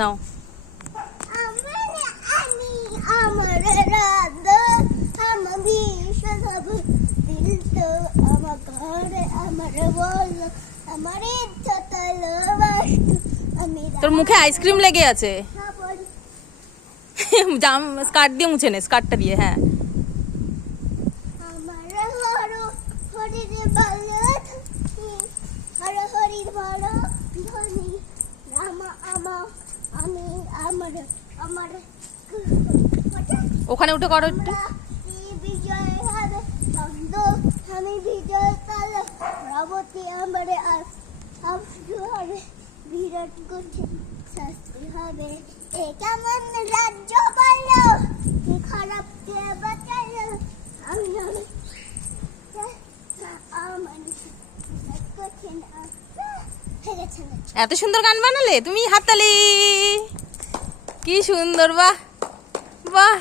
নাও। তোর মুখে আইসক্রিম লেগে আছে। জাম স্কার্ট দিয়ে মুছে নে, স্কার্টটা দিয়ে। হ্যাঁ ওখানে উঠে করো একটু। আমি বিজয় কালে প্রভৃতি আমার হবে বিরাট কঠিন শাস্তি হবে। এ কেমন রাজ্য বলো, খারাপ কে বাঁচালো, আমি এত সুন্দর গান বানালে তুমি, হাততালি। কি সুন্দর, বাহ বাহ।